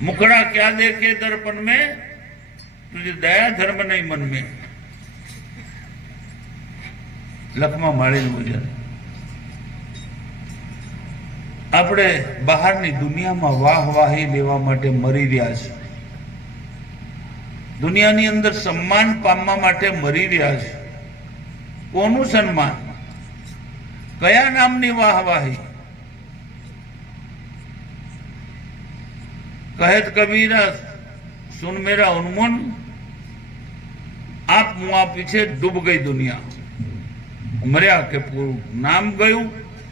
मुखड़ा क्या देखे दर्पण में, तुझे दया धर्म नहीं मन में। લખમાં માળેલું ભજન. આપણે બહારની દુનિયામાં વાહવાહી લેવા માટે મરી રહ્યા છે. દુનિયાની અંદર સન્માન પામવા માટે મરી રહ્યા છે. કોનું સન્માન? કયા નામની વાહવાહી? कहत कबीरा सुन मेरा उन्मन, आप मुआ पीछे डूब गई दुनिया. मर्या के पूરું નામ ગયું,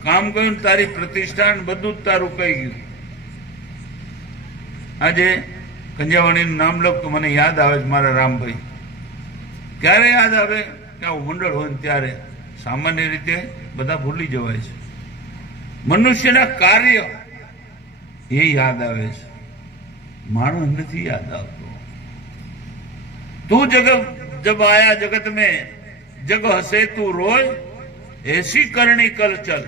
કામ ગયું, તારી પ્રતિષ્ઠાન બધું જ તારું કહી ગયું. આજે કંજાવાણીનું નામ લખ તો મને યાદ આવે છે મારા રામભાઈ. ક્યારે યાદ આવે કે આવું મંડળ હોય ને ત્યારે. સામાન્ય રીતે બધા ભૂલી જવાય છે. મનુષ્યના કાર્ય એ યાદ આવે છે, मानव नहीं याद आता. तू जगत जब आया जगत में, जग हसे तू रोय, ऐसी करनी कल चल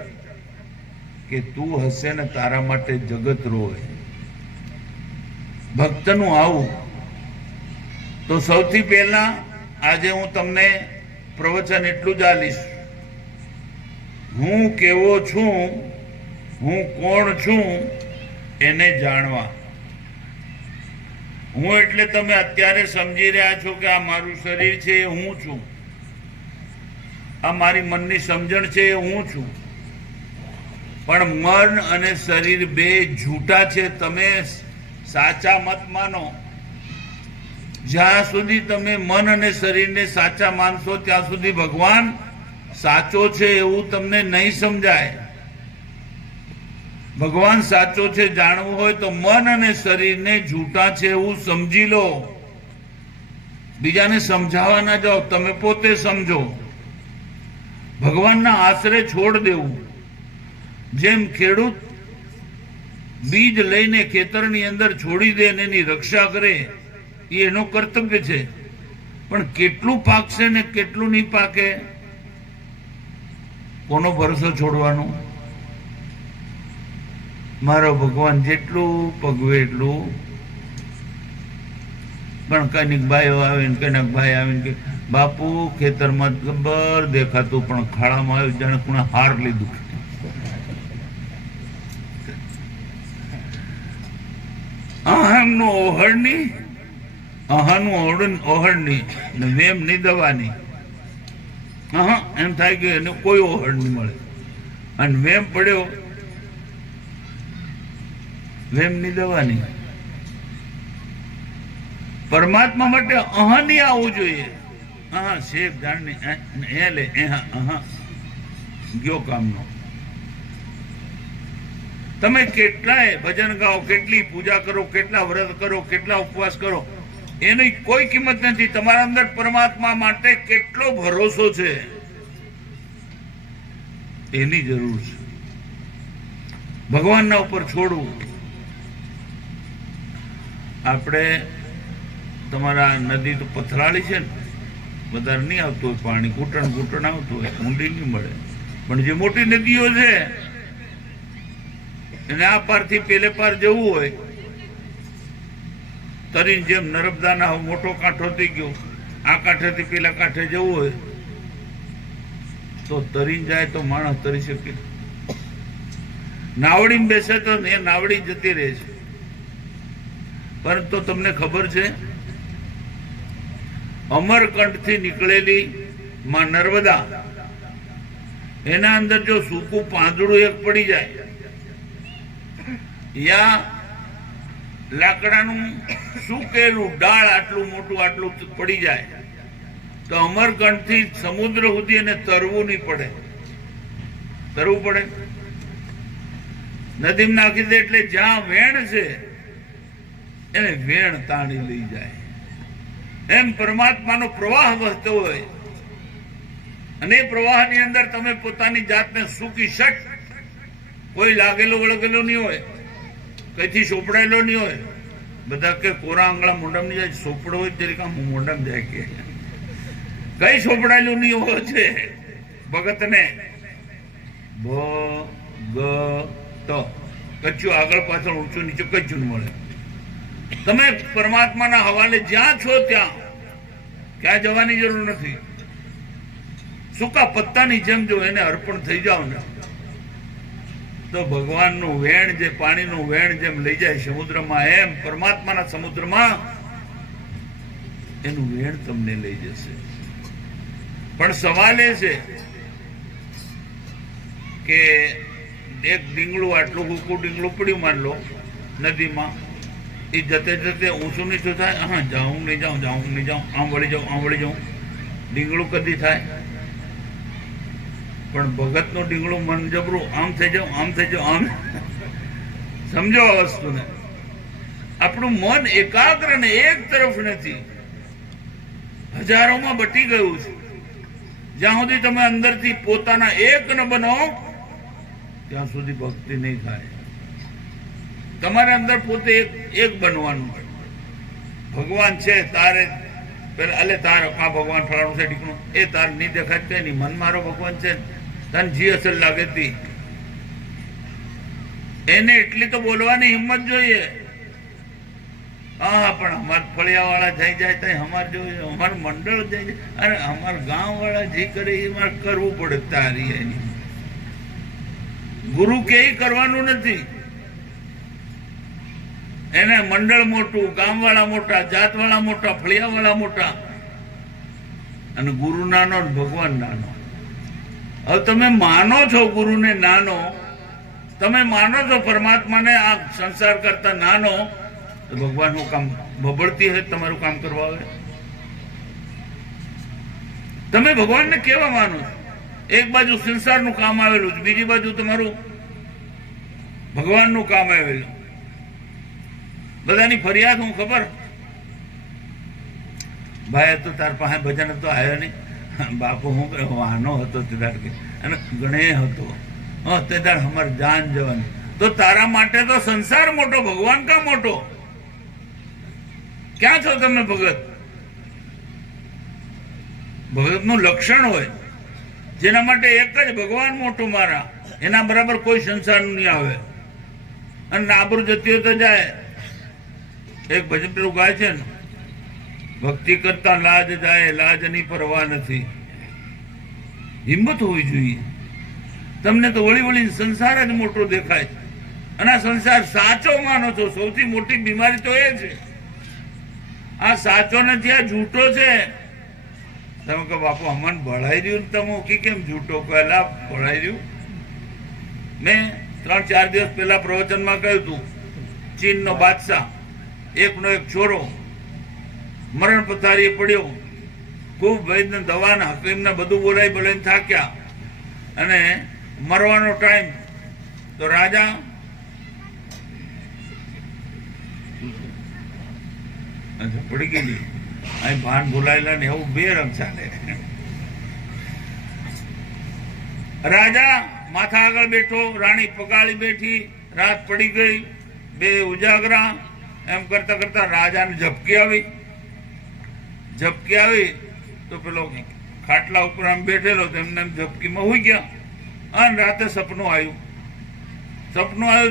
કે તું હસે ને તારા માટે જગત રોય. ભક્તનું આવું. તો સૌથી પહેલા આજે હું તમને પ્રવચન એટલું જ આલીશ. હું કેવો છું, હું કોણ છું એને જાણવા. હું એટલે તમે અત્યારે સમજી રહ્યા છો કે આ મારું શરીર છે એ હું છું, આ મારી મનની સમજણ છે એ હું છું. પણ મન અને શરીર બે જૂઠા છે. તમે સાચા મત માનો. જ્યાં સુધી તમે મન અને શરીરને સાચા માનશો ત્યાં સુધી ભગવાન સાચો છે એવું તમને નહીં સમજાય. ભગવાન સાચો છે જાણવું હોય તો મન અને શરીરને જૂઠા છે એવું સમજી લો. બીજાને સમજાવવા ના જાઓ, તમે પોતે સમજો. ભગવાનના આશરે છોડ દેવું. જેમ ખેડૂત બીજ લઈને ખેતરની અંદર છોડી દે ને એની રક્ષા કરે, એ એનો કર્તવ્ય છે. પણ કેટલું પાકશે ને કેટલું નહીં પાકે, કોનો ભરોસો છોડવાનો? મારો ભગવાન જેટલું પગવે એટલું. પણ કઈક ભાઈઓ આવીને કઈક ભાઈ આવીને કે બાપુ ખેતરમાં ગબ્બર દેખાતું પણ ખાડામાં આવ્યું જાણે કોણે હાર લીધું. અહમનું ઓહળની, અહાનું ઓહળની ને વેમ ની દવાની. એમ થાય કે એને કોઈ ઓહળ નહીં મળે. અને વેમ પડ્યો, વેમની દવાની. પરમાત્મા માટે અહની આવવું જોઈએ. શેખ જાણની એ લે ગયો કામનો. તમે કેટલાય ભજન ગાઓ, કેટલી પૂજા કરો, કેટલા વ્રત કરો, કેટલા ઉપવાસ કરો, એની કોઈ કિંમત નથી. તમારા અંદર પરમાત્મા માટે કેટલો ભરોસો છે એની જરૂર છે. ભગવાનના ઉપર છોડવું. આપણે તમારા નદી તો પથરાળી છે ને, વધારે નહીં આવતું હોય પાણી, ઘૂંટણ ઘૂંટણ આવતું હોય, ઊંડી નહીં મળે. પણ જે મોટી નદીઓ છે એને આ પારથી પેલે પાર જવું હોય, તરીને જેમ નર્મદાના મોટો કાંઠો થઈ ગયો, આ કાંઠેથી પેલા કાંઠે જવું હોય તો તરીને જાય તો માણસ તરી શકે. નાવડીમાં બેસે તો એ નાવડી જતી રહે છે. પરંતુ તમને ખબર છે, અમરકંઠથી નીકળેલી માં નર્મદા, એના અંદર જો સૂકું પાંદડું એક પડી જાય યા લાકડાનું સૂકેલું ડાળ આટલું મોટું આટલું પડી જાય તો અમરકંઠથી સમુદ્ર સુધી એને તરવું નહીં પડે. તરવું પડે? નદીમાં નાખી દે એટલે જ્યાં વેણ છે એને વેણ તાણી લઈ જાય. એમ પરમાત્માનો પ્રવાહ વહેતો હોય અને એ પ્રવાહની અંદર તમે પોતાની જાતને સૂકી શક, કોઈ લાગેલો વળગેલો નહીં હોય, કઈથી સોપડાયેલો નહીં હોય. બધા કે કોરા આંગળા મોઢામાં જાય, સોપડો હોય તરીકે મોઢામાં જાય કે કઈ સોપડાયેલું નહીં હોય છે ભગતને. બ ગ ત કચ્યું આગળ પાછળ ઊંચું નીચું કચ્યું મળે. તમે પરમાત્માના હવાલે જ્યાં છો ત્યાં ક્યાં જવાની જરૂર નથી. સૂકા પત્તાની જેમ જો એને અર્પણ થઈ જાવ ને તો ભગવાનનું વેણ જે પાણીનું વેણ જેમ લઈ જાય સમુદ્રમાં, એમ પરમાત્માના સમુદ્રમાં એનું વેણ તમને લઈ જશે. પણ સવાલ એ છે કે એક ડીંગલું, આટલું કૂકું ડીંગલું પડ્યું માન લો નદીમાં, એ જતે જતે ઊંચું નીચું થાય, હા જાઉં નહીં જાઉં, જાઉં નહીં જાઉં, આમ વળી જાઉં, આમ વળી જાઉં, ડીંગલું કદી થાય? પણ ભગતનું ડીંગલું મન જબરું, આમ થઈ જાઉં, આમ થઈ જાઉં, આમ. સમજો આ વસ્તુને. આપણું મન એકાગ્ર ને એક તરફ નથી, હજારોમાં બટી ગયું છે. જ્યાં સુધી તમે અંદરથી પોતાના એક ન બનો ત્યાં સુધી ભક્તિ નહીં થાય. તમારે અંદર પોતે એક બનવાનું. ભગવાન છે તારે પેલા અલે તાર આ ભગવાન ફલાણું છે ઢીકણું, એ તાર નહીં દેખાય કઈ નહીં, મન મારો ભગવાન છે, તને જી અસર લાગે તી એને એટલી તો બોલવાની હિંમત જોઈએ. હા પણ અમાર ફળિયા વાળા જઈ જાય તો અમાર જોઈએ, અમાર મંડળ જઈ જાય, અરે અમાર ગામ વાળા જે કરે એ મારે કરવું પડે. તારી એની ગુરુ કે કરવાનું નથી. એને મંડળ મોટું, ગામ વાળા મોટા, જાત વાળા મોટા, ફળિયા વાળા મોટા, અને ગુરુ નાનો ભગવાન નાનો. હવે તમે માનો છો ગુરુને નાનો, તમે માનો છો પરમાત્માને આ સંસાર કરતા નાનો, તો ભગવાનનું કામ બબડતી હોય તમારું કામ કરવા આવે. તમે ભગવાનને કેવા માનો છો? એક બાજુ સંસારનું કામ આવેલું છે, બીજી બાજુ તમારું ભગવાનનું કામ આવેલું. બધાની ફરિયાદ હું ખબર, ભાઈ તો તાર પાસે ભજન હતો આવ્યો નહીં, બાપુ હું વાનો હતો તે અને ગણે હતો, તે દાડ અમારે જાન જવાની. તો તારા માટે તો સંસાર મોટો, ભગવાન કા મોટો? ક્યાં છો તમે ભગત? ભગતનું લક્ષણ હોય જેના માટે એક જ ભગવાન મોટું મારા, એના બરાબર કોઈ સંસારનું નહીં આવે. અને આબરૂ જતી હોય તો જાય. એક ભજન પેલું ગાય છે ને, ભક્તિ કરતા લાજ જાય, લાજની પરવા નથી. હિંમત હોવી જોઈએ. તમને તો વળી વળી સંસાર જ મોટો દેખાય, અને આ સંસાર સાચો માનો છો. સૌથી મોટી બીમારી તો એ છે, આ સાચો નથી, આ જૂઠો છે. તમે કહો બાપુ અમને ભળાઈ રહ્યું ને તમે કે કેમ જૂઠો પહેલા ભળાઈ રહ્યું? મેં 3-4 દિવસ પહેલા પ્રવચનમાં કહ્યું હતું, ચીનનો બાદશાહ, એકનો એક છોરો મરણ પથારીએ પડ્યો, ખૂબ વૈદ્ય દવાના હકીમને બધું બોલાવી બોલાવીને થાક્યા, અને મરવાનો ટાઈમ તો રાજા પડી ગયેલી, અહીં ભાન બોલાયેલા ને એવું બે રંગ ચાલે. રાજા માથા આગળ બેઠો, રાણી પગાળી બેઠી, રાત પડી ગઈ, બે ઉજાગરા. એમ કરતા કરતા રાજાને ઝપકી આવી. તો પેલો ખાટલા ઉપર આમ બેઠેલો, તેમને ઝપકીમાં હોઈ ગયા. અને રાતે સપનું આવ્યું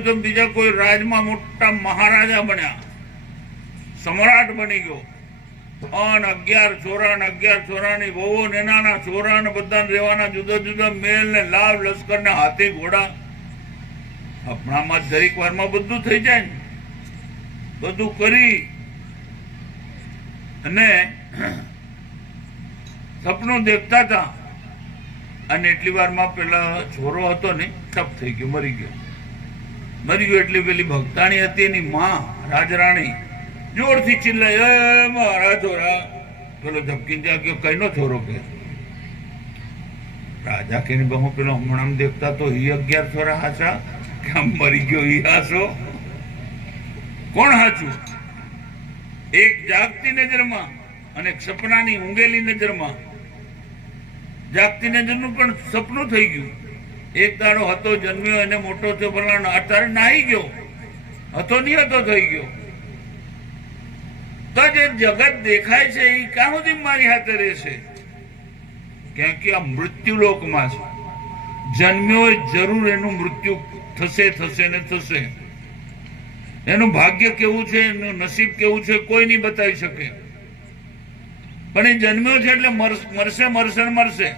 તો બીજા કોઈ રાજમાં મોટા મહારાજા બન્યા, સમ્રાટ બની ગયો. અને 11 છોરાની બહુ ને નાના છોરા ને બધા રહેવાના જુદા જુદા મેલ ને લાવ લશ્કર ને હાથી ઘોડા. આપણામાં દરેક વારમાં બધું થઈ જાય ને, બધું કરી અને સપનું દેખતા હતા. અને એટલી વારમાં પેલા છોરો હતો ને ટપ થઈ ગયો, મરી ગયો. એટલી પેલી ભક્તાણી હતી એની માં રાજરાણી જોરથી ચિલ્લાઈ, એ મારા છોરા. પેલો ઝપકીને ત્યાં ગયો, કઈનો છોરો કે? રાજા કે બહુ પેલો હમણાં દેખતા તો 11 છોરા હાચા કે આમ મરી ગયો ઈ હાસો? કોણ હાચું? એક જાગતી નજરમાં અને એક સપનાની ઊંઘેલી નજરમાં. જાગતી નજરનું પણ સપનું થઈ ગયું. એક દાડો હતો જન્મ્યો, એને મોટો થયો ફલાણો, અત્યારે નાહી ગયો, હતો નહીં હતો થઈ ગયો. તો જે જગત દેખાય છે એ ક્યાં સુધી મારી હાથે રહેશે? કેમ કે આ મૃત્યુ લોકમાં છે. જન્મ્યો જરૂર એનું મૃત્યુ થશે ને થશે. એનું ભાગ્ય કેવું છે, એનું નસીબ કેવું છે, કોઈ નહીં બતાવી શકે. પણ એ જન્મ્યો છે એટલે મરશે મરશે ને મરશે.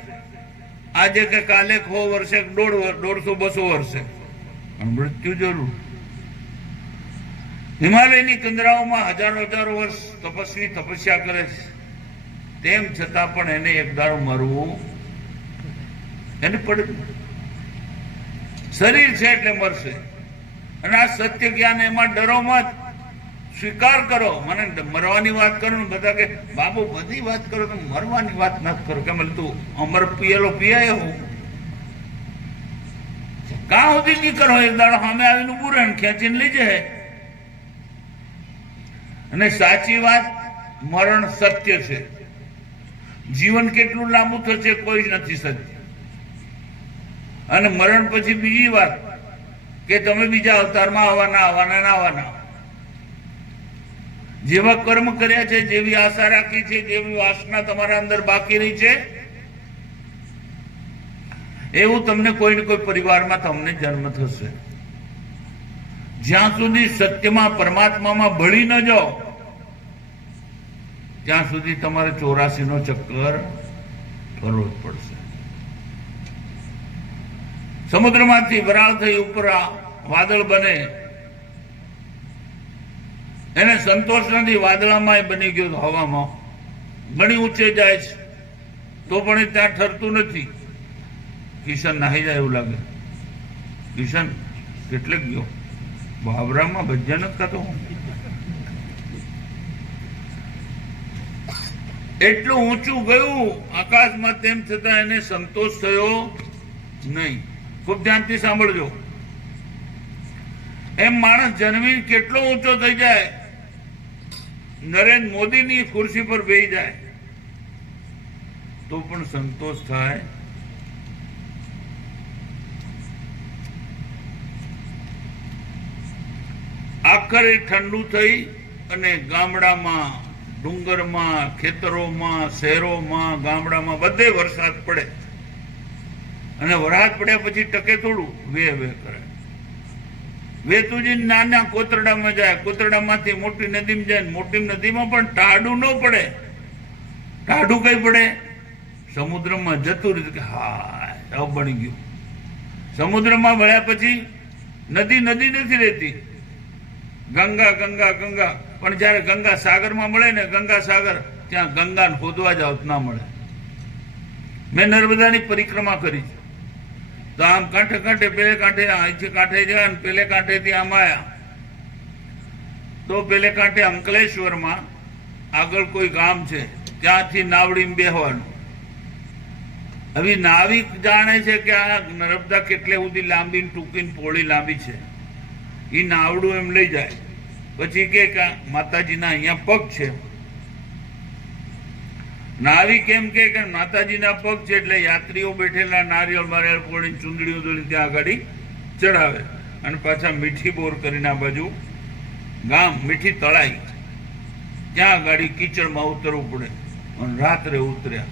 આજે કે કાલે 100 વર્ષે 150 200 વર્ષે મૃત્યુ જરૂર. હિમાલયની કંદરાઓમાં હજારો વર્ષ તપસ્વી તપસ્યા કરે છે, તેમ છતાં પણ એને એક દાડો મરવું એને પડે. શરીર છે એટલે મરશે. અને આ સત્ય જ્ઞાન, એમાં ડરો મત, સ્વીકાર કરો. મને મરવાની વાત કરો ને બધા કે બાબુ બધી વાત કરો, તો મરવાની વાત નથી કરો. કે મને તું અમર પિયેલો પીએ હું કાં સુધી નહીં કરો. એક દાડો સામે આવીને બુરણ ખેંચીને લઈ જાય. અને સાચી વાત, મરણ સત્ય છે. જીવન કેટલું લાંબુ થશે કોઈ નથી સત્ય. અને મરણ પછી બીજી વાત કે તમે બીજા અવતારમાં આવવાના. જેવા કર્મ કર્યા છે, જેવી આશા રાખી છે, જેવી વાસના તમારા અંદર બાકી રહી છે, એવું તમને કોઈ ને કોઈ પરિવારમાં તમને જન્મ થશે. જ્યાં સુધી સત્યમાં પરમાત્મામાં ભળી ન જાઓ ત્યાં સુધી તમારે 84 નો ચક્કર ફરવો જ પડશે. સમુદ્રમાંથી વરાળ થઈ ઉપર વાદળ બને, એને સંતોષ નથી. વાદળામાં બની ગયો હવામાં, ઘણી ઊંચે જાય છે તો પણ એ ત્યાં ઠરતું નથી. કિશન નાહી જાય એવું લાગે. કિશન કેટલે ગયો? બાબરામાં ભજ્યા નથી ખાતો. એટલું ઊંચું ગયું આકાશમાં, તેમ છતાં એને સંતોષ થયો નહીં. ખૂબ ધ્યાનથી સાંભળજો. એમ માણસ જન્મીને કેટલો ઊંચો થઈ જાય, નરેન્દ્ર મોદીની ખુરશી પર બેસી જાય તો પણ સંતોષ થાય. આખરે ઠંડુ થઈ અને ગામડામાં, ડુંગરમાં, ખેતરોમાં, શહેરોમાં, ગામડામાં બધે વરસાદ પડે. અને વરસાદ પડ્યા પછી ટકે થોડું વે કરે. વેતુજી નાના કોતરડામાં જાય, કોતરડામાંથી મોટી નદીમાં જાય, મોટી નદીમાં પણ ટાઢું ન પડે. ટાઢું કઈ પડે? સમુદ્રમાં જતું રહ્યું કે હા બની ગયું. સમુદ્રમાં ભળ્યા પછી નદી નથી રહેતી. ગંગા ગંગા ગંગા. પણ જયારે ગંગા સાગરમાં મળે ને, ગંગા સાગર, ત્યાં ગંગાને ખોદવા જાવ ના મળે. મેં નર્મદાની પરિક્રમા કરી છે તો આમ કાંઠે પેલે કાંઠે, અહીંથી કાંઠે જાય ને પેલે કાંઠેથી આમ આવ્યા તો પેલે કાંઠે અંકલેશ્વરમાં આગળ કોઈ ગામ છે, ત્યાંથી નાવડીમાં બેહવાનું. હવે નાવિક જાણે છે કે આ નર્મદા કેટલે સુધી લાંબી ટૂંકી પોળી લાંબી છે. એ નાવડું એમ લઈ જાય. પછી કે માતાજીના અહીંયા પગ છે. નાવિક એમ કે માતાજીના પગ છે એટલે યાત્રીઓ બેઠેલા નારિયેળ મારિયેળ ફોડીને ચૂંદડીઓ દોડી ત્યાં આગળ ચડાવે. અને પાછા મીઠી બોર કરીને આ બાજુ ગામ મીઠી તળાઈ, ત્યાં આગળ કીચડમાં ઉતરવું પડે. અને રાત્રે ઉતર્યા.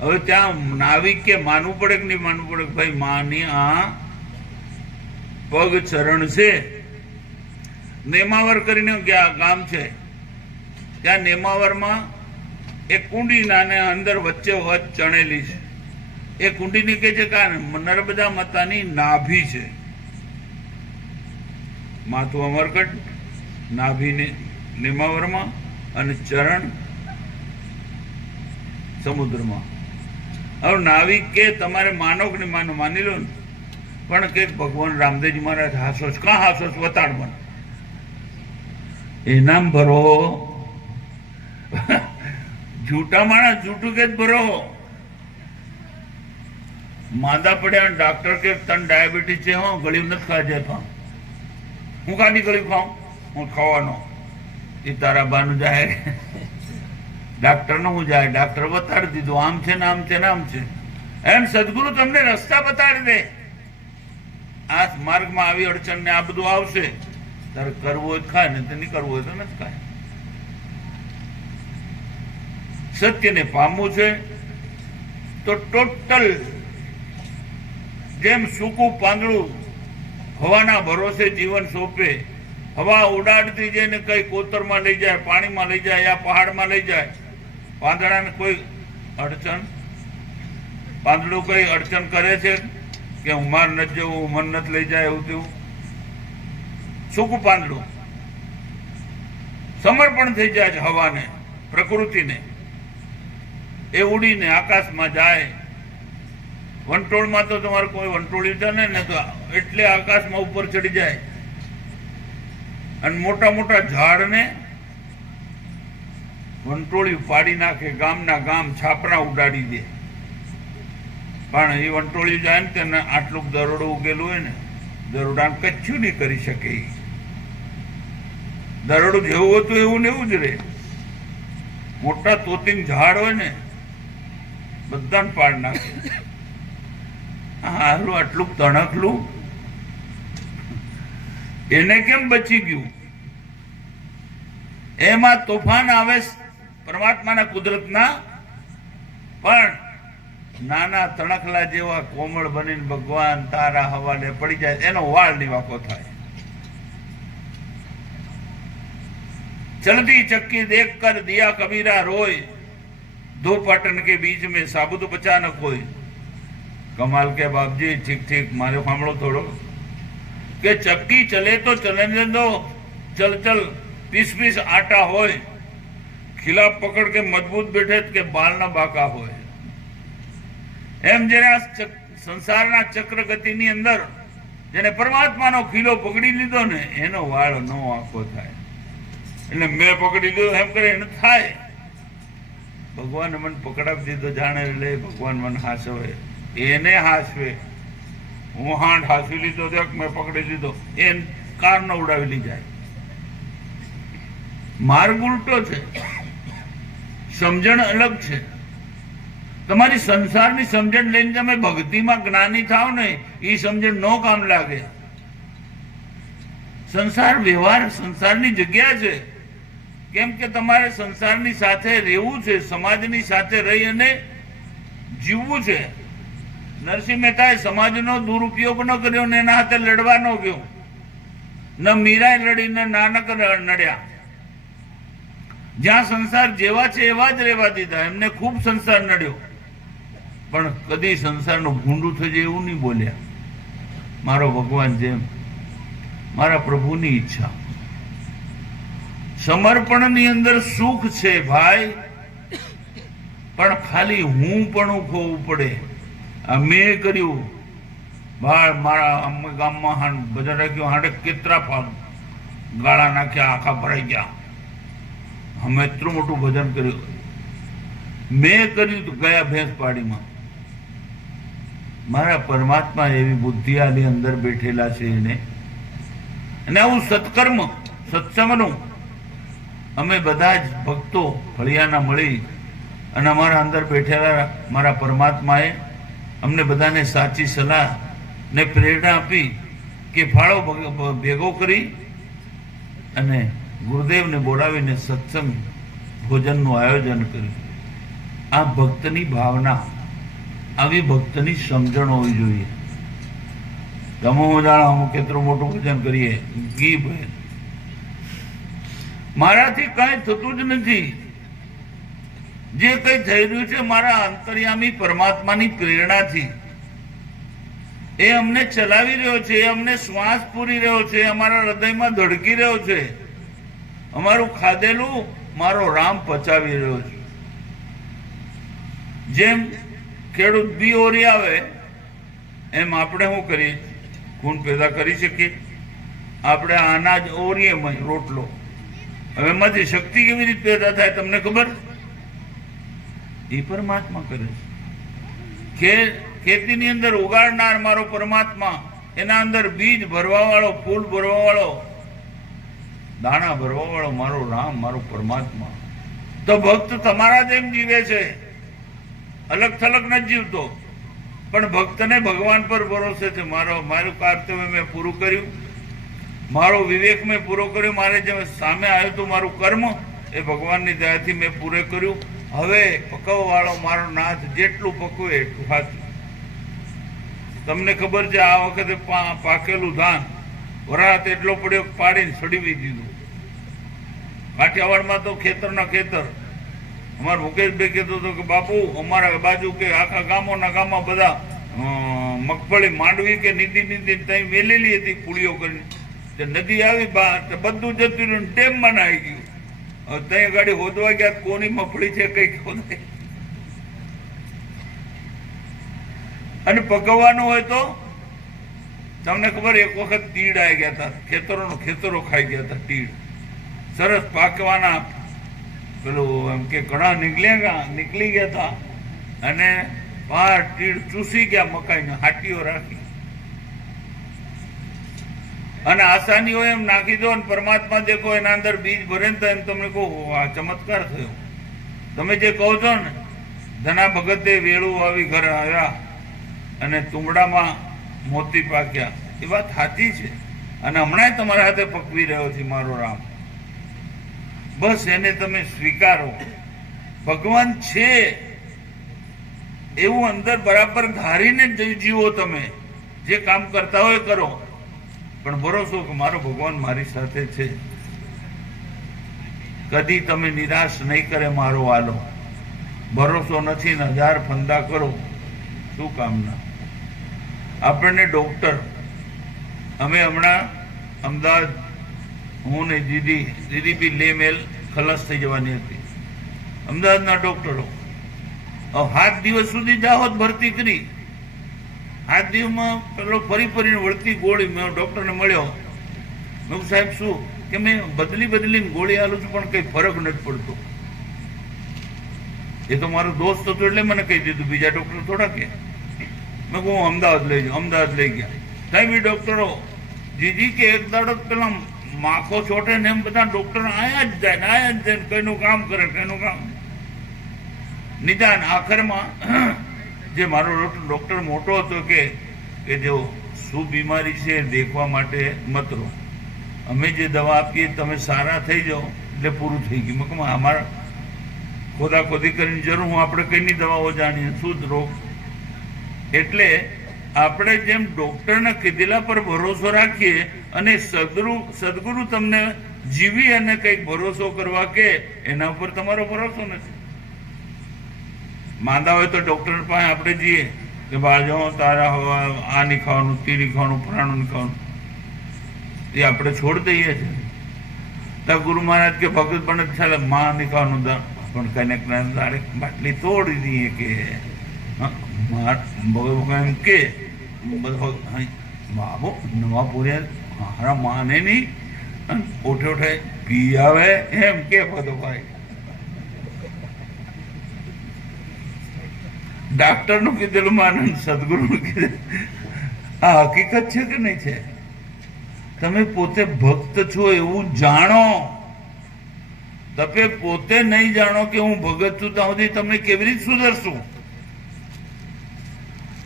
હવે ત્યાં નાવિક કે માનવું પડે કે નહીં માનવું પડે? ભાઈ માની આ પગ ચરણ છે. નેમાવર કરીને ગામ છે, ત્યાં નેમાવરમાં એક કુંડી નાને અંદર વચ્ચે વચ્ચ ચણેલી છે. એ કુંડીની કે છે કે નર્મદા માતાની નાભી છે. માથું અમરકટ, નાભીને નેમાવરમાં અને ચરણ સમુદ્રમાં. હવે નાવિક કે તમારે માનો કે નહીં માનો, માની લો ને. પણ કે ભગવાન રામદેવજી મહારાજ હાસો છે. કાં હાસો છે? વતાડ મને ઇનામ ભરો. જૂઠા માણસ જૂઠું કે ભરો. માંદા પડ્યા ડાક્ટર કે તને ડાયાબિટીસ છે, હું ગળ્યું નથી ખાજે. હું કાની ગળ્યું ખાઉં? હું ખાવાનો. એ તારા બાનું જાય. ડાક્ટર નો હું જાય. ડાક્ટર બતાડી દીધું આમ છે ને આમ છે ને આમ છે. એમ સદગુરુ તમને રસ્તા બતાડી દે. આ માર્ગમાં આવી અડચણ ને આ બધું આવશે. તારે કરવું હોય ખાય ને, નહીં કરવું હોય તો નથી ખાય. સત્યને પામવું છે તો ટોટલ જેમ સૂકું પાંદડું હવાના ભરોસે જીવન સોંપે હવા ઉડાડતી જઈને કઈ કોતરમાં લઈ જાય, પાણીમાં લઈ જાય, યા પહાડમાં લઈ જાય. પાંદડાને કોઈ અડચણ, પાંદડું કઈ અડચણ કરે છે કે હું માર નથી જવું, મન નથી લઈ જાય એવું તેવું? સૂકું પાંદડું સમર્પણ થઈ જાય છે હવાને, પ્રકૃતિને. એ ઉડીને આકાશમાં જાય. વંટોળમાં તો તમારે કોઈ વંટોળી ચાલે ને તો એટલે આકાશમાં ઉપર ચડી જાય. અને મોટા મોટા ઝાડને વંટોળી પાડી નાખે, ગામના ગામ છાપરા ઉડાડી દે. પણ એ વંટોળી જાય ને તેને આટલું દરોડું ઉગેલું હોય ને, દરોડાને કચ્છું નહીં કરી શકે. દરોડું જેવું હતું એવું ને એવું જ રહે. મોટા તોતિંગ ઝાડ હોય ને બધાને પાડ નાખે. હાલું આટલું તણકલું એને કેમ બચી ગયું? એમાં તોફાન આવે પરમાત્માના કુદરતના, પણ નાના તણકલા જેવા કોમળ બનીને ભગવાન તારા હવાલે પડી જાય, એનો વાળ નિવાકો થાય. चलती चक्की देख कर दिया कबीरा रोय, दो पटन के बीच में साबुत बचा न कोई. कमाल के बाप जी, ठीक ठीक मारे सामड़ो थोड़ो કે ચક્કી ચલે તો ચલને દો, ચલ ચલ પીસ પીસ આટા હોય, ખિલા પકડ કે મજબૂત બેઠે કે બાલના બાકા હોય. એમ જેને સંસારના ચક્ર ગતિની અંદર જેને પરમાત્માનો ખીલો પકડી લીધો ને એનો વાળ નો આખો થાય. એટલે મેં પકડી લીધો એમ કરે એને થાય. ભગવાને મને પકડાવી દીધો જાણે એટલે ભગવાન મને હાસવે, એને હાસવે. હું હાંડ હાસવી લીધો, દેખ મેં પકડી લીધો, એ કાર ન ઉડાવેલી જાય. માર્ગ ઉલટો છે, સમજણ અલગ છે. તમારી સંસારની સમજણ લઈને તમે ભક્તિમાં જ્ઞાની થાવ ને એ સમજણ નો કામ લાગે. સંસાર વ્યવહાર સંસારની જગ્યા છે. કેમ કે તમારે સંસારની સાથે રહેવું છે, સમાજની સાથે રહી અને જીવવું છે. નરસિંહ મહેતાએ સમાજનો દુરુપયોગ ન કર્યો ને એના હાથે લડવા ન ગયો. ન મીરાએ લડીને નાનક નડ્યા. જ્યાં સંસાર જેવા છે એવા જ રહેવા દીધા. એમને ખૂબ સંસાર નડ્યો, પણ કદી સંસારનું ભૂંડું થઈ જાય એવું નહીં બોલ્યા. મારો ભગવાન જેમ, મારા પ્રભુની ઈચ્છા. સમર્પણની અંદર સુખ છે ભાઈ, પણ ખાલી હું પણ ખોવું પડે. આ મેં કર્યું બાળ મારા ગામમાં ભજન રાખ્યું, હાંડે કેટલા ગાળા નાખ્યા, આખા ભરાઈ ગયા. અમે એટલું મોટું ભજન કર્યું. મેં કર્યું ગયા ભેંસ પાડીમાં. મારા પરમાત્મા એવી બુદ્ધિ આની અંદર બેઠેલા છે એને. અને આવું સત્કર્મ સત્સંગનું અમે બધા જ ભક્તો ફળિયાના મળી અને અમારા અંદર બેઠેલા મારા પરમાત્માએ અમને બધાને સાચી સલાહ ને પ્રેરણા આપી કે ફાળો ભેગો કરી અને ગુરુદેવને બોલાવીને સત્સંગ ભોજનનું આયોજન કર્યું. આ ભક્તની ભાવના, આવી ભક્તની સમજણ હોવી જોઈએ. તમે હું જાણો હું કેટલું મોટું ભજન કરીએ, ઘી ભાઈ મારાથી કઈ થતું જ નથી. જે કઈ થઈ રહ્યું છે મારા અંતર્યામી પરમાત્માની પ્રેરણાથી. એ અમને ચલાવી રહ્યો છે, એ અમને શ્વાસ પૂરી રહ્યો છે, અમારા હૃદયમાં ધડકી રહ્યો છે. અમારું ખાધેલું મારો રામ પચાવી રહ્યો છે. જેમ ખેડૂત બી ઓરી આવે એમ આપણે શું કરીએ, ખૂન પેદા કરી શકીએ. આપણે અનાજ ઓરીએ રોટલો, હવે એમાંથી શક્તિ કેવી રીતે પેદા થાય તમને ખબર? એ પરમાત્મા કરે છે. ખેતીની અંદર ઉગાડનાર મારો પરમાત્મા, એના અંદર બીજ ભરવા વાળો, ફૂલ ભરવા વાળો, દાણા ભરવા વાળો મારો રામ, મારો પરમાત્મા. તો ભક્ત તમારા જેમ જીવે છે, અલગ થલગ નથી જીવતો, પણ ભક્તને ભગવાન પર ભરોસે છે. મારું કર્તવ્ય મેં પૂરું કર્યું, મારો વિવેક મેં પૂરો કર્યો, મારે જે સામે આવ્યું હતું મારું કર્મ એ ભગવાનની દયાથી મેં પૂરે કર્યું. હવે પકવવા વાળો મારો નાથ જેટલું પકવે એટલું સાચું. તમને ખબર છે આ વખતે પાકેલું ધાન વરાત એટલો પડ્યો પાડીને સડીવી દીધું. કાઠિયાવાડમાં તો ખેતરના ખેતર. અમારા મુકેશભાઈ કહેતો હતો કે બાપુ અમારા બાજુ કે આખા ગામમાં બધા મગફળી માંડવી કે નીંદી ત્યાં વેલેલી હતી પુળીઓ કરીને. નદી આવી બધું જતું રહ્યું, ડેમમાં નાહી ગયું. હવે ત્યાં ગાડી હોદવા ગયા, કોની મગફળી છે કઈ ખોદાય. અને પકવવાનું હોય તો તમને ખબર, એક વખત તીડ આવી ગયા હતા, ખેતરો ખાઈ ગયા હતા તીડ. સરસ પાકવાના પેલું એમ કે ઘણા નીકળી ગયા હતા અને તીડ ચૂસી ગયા મકાઈને, હાટીઓ રાખી. અને આસાનીઓ એમ નાખી દો અને પરમાત્મા દેખો એના અંદર બીજ ભરે ને તો એમ તમને કહો આ ચમત્કાર થયો. તમે જે કહો છો ને, ધના ભગતે વેળું આવી ઘરે આવ્યા અને તુંબડામાં મોતી પાક્યા, એ વાત સાચી છે. અને હમણાં તમારા હાથે પકવી રહ્યો છે મારો રામ. બસ એને તમે સ્વીકારો. ભગવાન છે એવું અંદર બરાબર ધારીને જીવો. તમે જે કામ કરતા હોય કરો, પણ ભરોસો કે મારો ભગવાન મારી સાથે છે. કદી તમે નિરાશ નહીં કરે મારો વાલો. ભરોસો નથી ને હજાર ફંદા કરો, શું કામના. આપણને ડોક્ટર, અમે હમણાં અમદાવાદ, હું ને દીદી બી લે મેલ ખલાસ થઈ જવાની હતી. અમદાવાદના ડોક્ટરો 7 દિવસ સુધી જાહોદ ભરતી કરી. 7 દિવસમાં પેલો ફરીને વળતી ગોળી. મેં ડોક્ટરને મળ્યો, મેં સાહેબ શું કે મેં બદલીને ગોળી આલું છું પણ કઈ ફરક નથી પડતો. એ તો મારો દોસ્ત હતો એટલે મને કહી દીધું, બીજા ડોક્ટર થોડા કે. મેં કહું અમદાવાદ લઈ જાઉં. અમદાવાદ લઈ ગયા. ત્યાં બી ડોક્ટરો જીજી કે એક દાડો પેલા માખો ચોટે ને એમ બધા ડોક્ટર આયા જ જાય ને કઈનું કામ કરે, કઈનું કામ. નિદાન આખરમાં જે મારો ડોક્ટર મોટો હતો કે જો શું બીમારી છે દેખવા માટે મત રહો. અમે જે દવા આપીએ તમે સારા થઈ જાઓ એટલે પૂરું થઈ ગયું. મેં અમારા ખોદાખોદી કરીને જરૂર, હું આપણે કઈની દવાઓ જાણીએ, શુદ્ધ રોગ. એટલે આપણે જેમ ડોક્ટરના કીધેલા પર ભરોસો રાખીએ અને સદગુરુ તમને જીવી અને કંઈક ભરોસો કરવા કે એના ઉપર તમારો ભરોસો નથી. માંદા હોય તો ડોક્ટર પાસે આપણે જઈએ કે બાજુ તારા આ નહીં ખાવાનું, તે નહીં ખાવાનું, ફલાણું નહીં ખાવાનું. એ આપણે છોડ દઈએ છીએ. ત્યાં ગુરુ મહારાજ કે ભગત પણ ચાલે માં નહીં ખાવાનું, પણ કને તારે બાટલી તોડી દઈએ કે એમ કે બાબો નવા પૂરે મારા માને નહીં ઉઠે પી આવે એમ કે બધો ભાઈ. ડાક્ટર નું કીધેલું માનન, સદગુરુ નું કીધેલું. આ હકીકત છે કે નહીં છે? તમે પોતે ભક્ત છો એવું જાણો. તમે પોતે નહીં જાણો કે હું ભગત છું, ત્યાં સુધી તમે કેવી રીતે સુધરશું?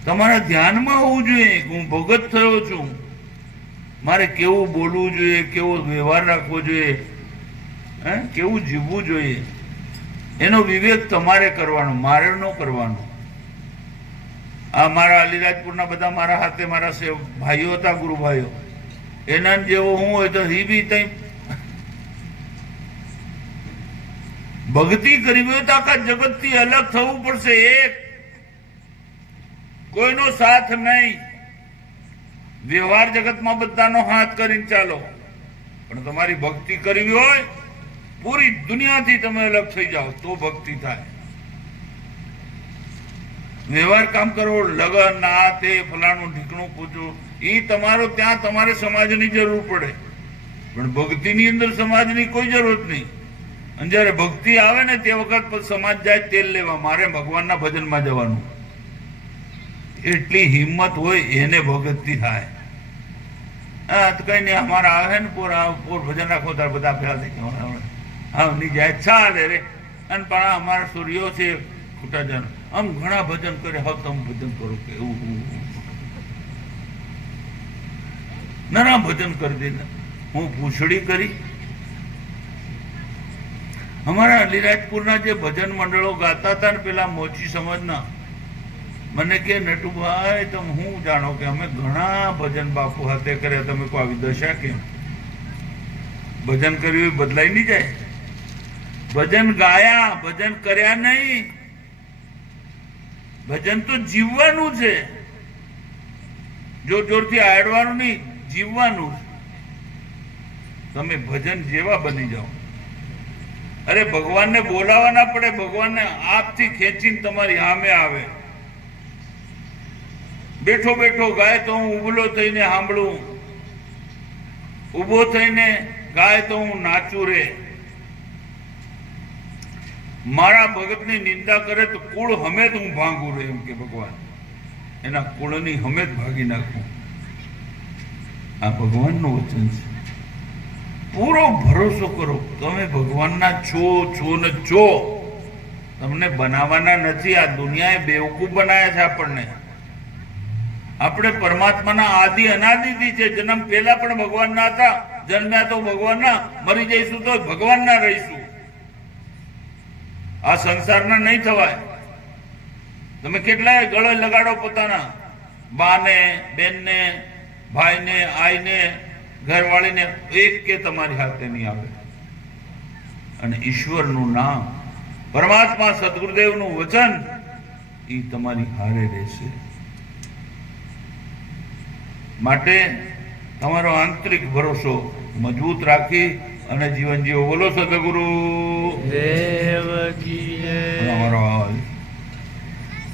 તમારા ધ્યાનમાં હોવું જોઈએ કે હું ભગત થયો છું, મારે કેવું બોલવું જોઈએ, કેવો વ્યવહાર રાખવો જોઈએ, કેવું જીવવું જોઈએ. એનો વિવેક તમારે કરવાનો, મારે ન કરવાનો. આ મારા અલીરાજપુરના બધા મારા હાથે મારા ભાઈઓ હતા, ગુરુ ભાઈઓ. એના જેવો હું હોય તો એ બી તઈ ભક્તિ કરી હોય તો આખા જગત થી અલગ થવું પડશે. એક કોઈનો સાથ નહીં. વ્યવહાર જગતમાં બધાનો હાથ કરીને ચાલો, પણ તમારી ભક્તિ કરવી હોય પૂરી દુનિયાથી તમે અલગ થઈ જાઓ તો ભક્તિ થાય. વ્યવહાર કામ કરો, લગન આ તે ફલાણું ઢીકણું પૂછવું, એ તમારો ત્યાં તમારે સમાજની જરૂર પડે, પણ ભક્તિની અંદર સમાજની કોઈ જરૂર નહીં. અને જયારે ભક્તિ આવે ને તે વખત સમાજ જાય તેલ લેવા, મારે ભગવાનના ભજનમાં જવાનું. એટલી હિંમત હોય એને ભક્તિ થાય. હા તો કઈ નહીં, અમારા આવે ને પોર ભજન રાખો તાર બધા પેલા થઈ હા ની જાય ચાલે રે. અને પણ અમારા સૂર્યો છે ખોટા જણ આમ ઘણા ભજન કરે, હવે તમે ભજન કરો કે એવું ના ભજન કરી દે. હું પૂછડી કરી. અમારા અલીરાજપુરના જે ભજન મંડળો ગાતા હતા ને પેલા મોચી સમાજના, મને કે નટુભાઈ તમે હું જાણો કે અમે ઘણા ભજન બાપુ હાથે કર્યા, તમે કોઈ આવી દશા કેમ? ભજન કર્યું એ બદલાઈ નહીં જાય? ભજન ગાયા, ભજન કર્યા નહીં. ભજન તો જીવવાનું છે, જોર જોરથી આડવાનું નહીં, જીવવાનું. તમે ભજન જેવા બની જાઓ. અરે ભગવાનને બોલાવા ના પડે, ભગવાનને આપથી ખેંચીને તમારી સામે આવે. બેઠો બેઠો ગાય તો હું ઉભલો થઈને સાંભળું, ઉભો થઈને ગાય તો હું નાચું રે. મારા ભગતની નિંદા કરે તો કુળ હમે જ હું ભાંગું રે, એમ કે ભગવાન. એના કુળની હમે જ ભાગી નાખું. આ ભગવાનનું વચન છે. પૂરો ભરોસો કરો, તમે ભગવાનના છો ને છો. તમને બનાવવાના નથી. આ દુનિયાએ બેવકૂફ બનાવ્યા છે આપણને. આપણે પરમાત્માના આદિ અનાદિથી છે. જન્મ પહેલા પણ ભગવાનના હતા, જન્મ્યા તો ભગવાનના, મરી જઈશું તો ભગવાનના રહીશું. આ સંસારના નહીં થવાય. તમે કેટલાય ગળે લગાડો પોતાના બાને, બેનને, ભાઈને, આઈને, ઘરવાળીને, એક કે તમારી હાથે નહીં આવે. અને ઈશ્વરનું નામ, પરમાત્મા સદગુરુદેવનું વચન, એ તમારી હારે રહેશે. માટે તમારો આંતરિક ભરોસો મજબૂત રાખી અને જીવન જીવો. બોલો સદગુરુ દેવ કી જય. અમારો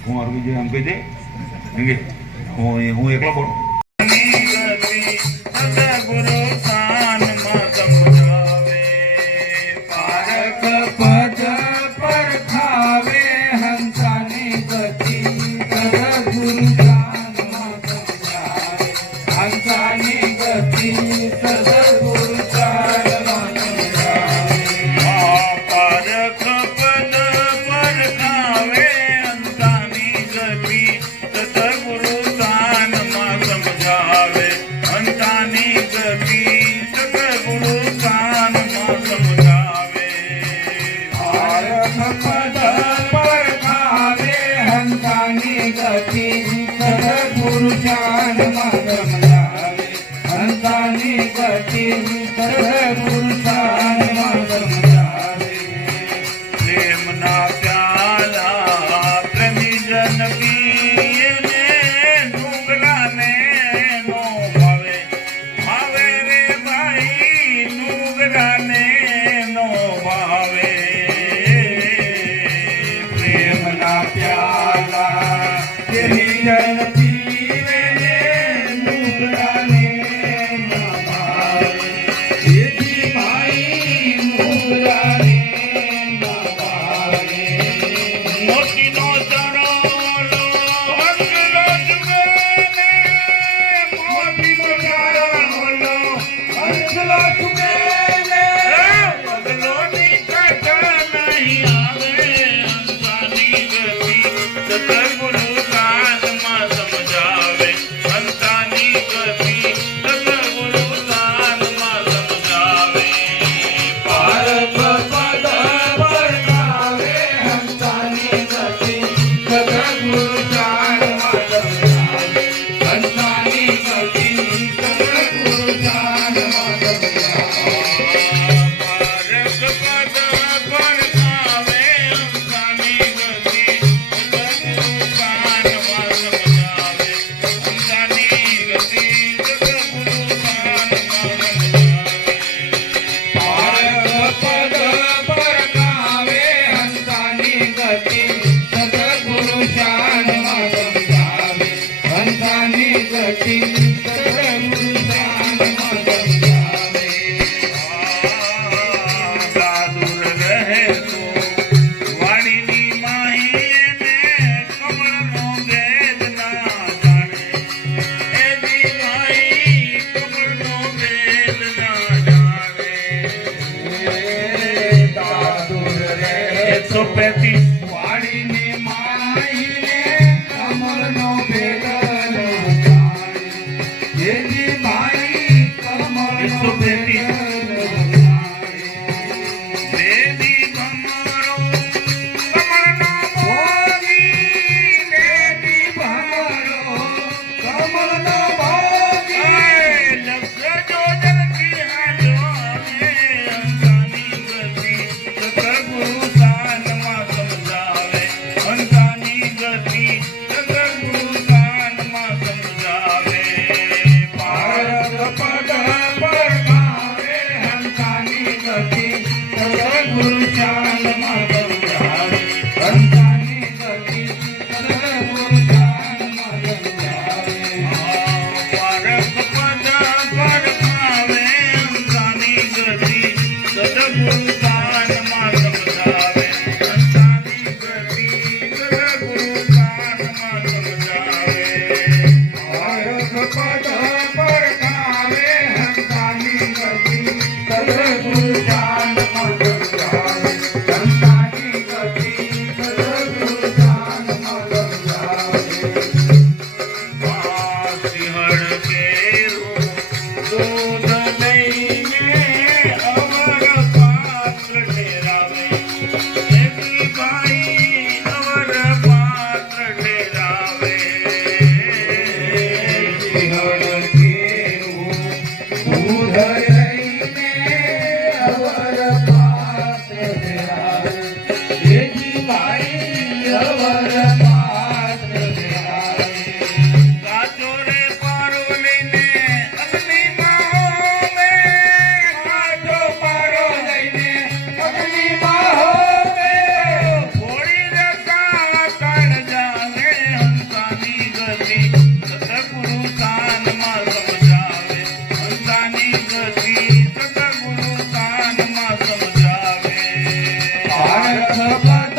કુમાર વિજય આમ કહી દે, હું એકલો બોલું. સદગુરુ શાનમાં સમજાવે, પારખ પદ પરખાવે, હંસાની ગતિ સદગુરુ શાનમાં સમજાવે, હંસાની ગતિ સદગુરુ શાનમાં સમજાવે. પારખ પદ પરખાવે, હંસાની ગતિ સદગુરુ શાનમાં સમજાવે, હંસાની ગતિ સદગુરુ શાનમાં સમજાવે. પારખ પદ પરખાવે, હંસાની ગતિ સદગુરુ શાનમાં સમજાવે, હંસાની ગતિ સદગુરુ શાનમાં સમજાવે. પ્રેમના પ્યાલા પ્રેમીજન પીએ ને, ડુંગરાને નો ભાવે, ભાવે રે ભાઈ, ડુંગરાને નો ભાવે. પ્રેમના પ્યાલા તેરી જન પીવે ને, ડુંગરાને ન ભાવે. જેથી ભાઈ ડુંગરાને ન ભાવે. મોતીનો ચરોલો હંસલો જુએ ને, મોતીનો ચરોલો હંસલો ચૂકે ને, પગલોની કાંઠા નહીં આવે, હંસાની ગતિ સદગુરુ શાનમાં સમજાવે, હંસાની ગતિ સદગુરુ શાનમાં સમજાવે. પારખ પદ પરખાવે, હંસાની ગતિ સદગુરુ શાનમાં સમજાવે, હંસાની ગતિ સદગુરુ શાનમાં સમજાવે. પારખ પદ પરખાવે, હંસાની ગતિ સદગુરુ શાનમાં સમજાવે, હંસાની ગતિ સદગુરુ શાનમાં સમજાવે. પારખ પદ પરખાવે, હંસાની ગતિ સદગુરુ શાનમાં સમજાવે, હંસાની ગતિ સદગુરુ શાનમાં સમજાવે. સાદુર રહે તો વાડીની માહી ને, કમળનો ભેદ ના જાણે, એ દીવાઈ કમળનો ભેદ ના જાણે. દાદુર રે 135 વાડીને માહીને, કમળનો ભેદ ન જાણે. જેથી ભાઈ કમળનો ભેદ ન જાણે. દેદી કમળો કમળનો ભોગી દેતી સદગુરુ જાનમાં સમજાવે સંતાની ગતિ સદગુરુ જાનમાં સમજાવે સિંહણ કેરું દૂધ લઈને અવર પાત્ર ઠેરાવે એની ભાઈ અવર પાત્ર ઠેરાવે સિંહણ કેરું દૂધ લઈને અવર પાત્ર ધરાવે એજી ભાઈ અવર પાત્ર ધરાવે કાચો રે પારો લઈને અગ્નિમાં હોમે કાચો પારો લઈને અગ્નિમાં હોમે ફોડી દેતા કાળ જાવે હંસાની ગતિ સતગુરુ કાનમાં સમજાવે હંસાની ગતિ સતગુરુ કાનમાં સમજાવે પારખ પદ